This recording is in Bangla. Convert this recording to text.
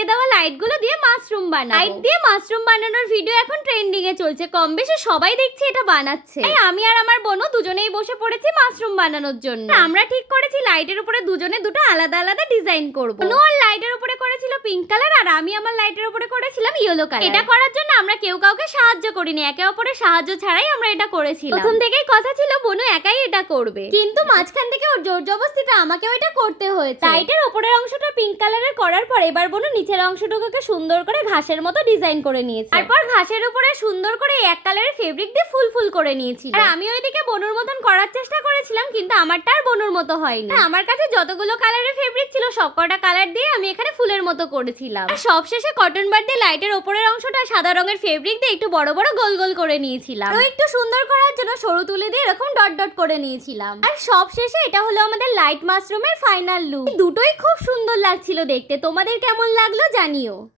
ফেলে দেওয়া লাইটগুলো দিয়ে মাশরুম বানাবো। লাইট দিয়ে মাশরুম বানানোর ভিডিও এখন ট্রেন্ডিং এ চলছে, কম বেশি সবাই দেখছি এটা বানাচ্ছে। তাই আমি আর আমার বোনও দুজনেই বসে পড়েছি মাশরুম বানানোর জন্য। আমরা ঠিক করেছি লাইটের উপরে দুজনে দুটো আলাদা আলাদা ডিজাইন করব। বোনও আর লাইটের উপরে করেছিল পিঙ্ক কালার, আর আমি আমার লাইটের উপরে করেছিলাম ইয়েলো কালার। এটা করার জন্য আমরা কেউ কাউকে সাহায্য করিনি, একে অপরের সাহায্য ছাড়াই আমরা এটা করেছিলাম। প্রথম থেকেই কথা ছিল বোনও একাই এটা করবে, কিন্তু মাঝখান থেকে ওর জোর জবরদস্তিতে আমাকেও এটা করতে হয়েছে। লাইটের উপরের অংশটা পিঙ্ক কালারের করার পর এবার বোনও নিচের অংশটুকুকে সুন্দর করে ঘাসের মতো ডিজাইন করে নিয়েছে। তারপর ঘাসের উপরে সুন্দর করে এক কালারের ফেব্রিক দিয়ে ফুল ফুল করে নিয়েছিল। আর আমি ওইদিকে বোনুর মতন করার চেষ্টা করেছিলাম, কিন্তু আমারটা আর বোনুর মতো হয়নি। আমার কাছে যতগুলো কালারের ফেব্রিক ছিল সবকটা কালার দিয়ে আমি এখানে ফুলের মতো করেছিলাম। আর সবশেষে কটন বার দিয়ে লাইটের উপরের অংশটা সাদা রঙের ফেব্রিক দিয়ে একটু বড় বড় গোল গোল করে নিয়েছিলাম। তো একটু সুন্দর করার জন্য সরু তুলে দিয়ে এরকম ডট ডট করে নিয়েছিলাম। আর সবশেষে এটা হলো আমাদের লাইট মাশরুমের ফাইনাল লুক। দুটোই খুব সুন্দর লাগছিল দেখতে। তোমাদের কেমন লাগলো জানিও।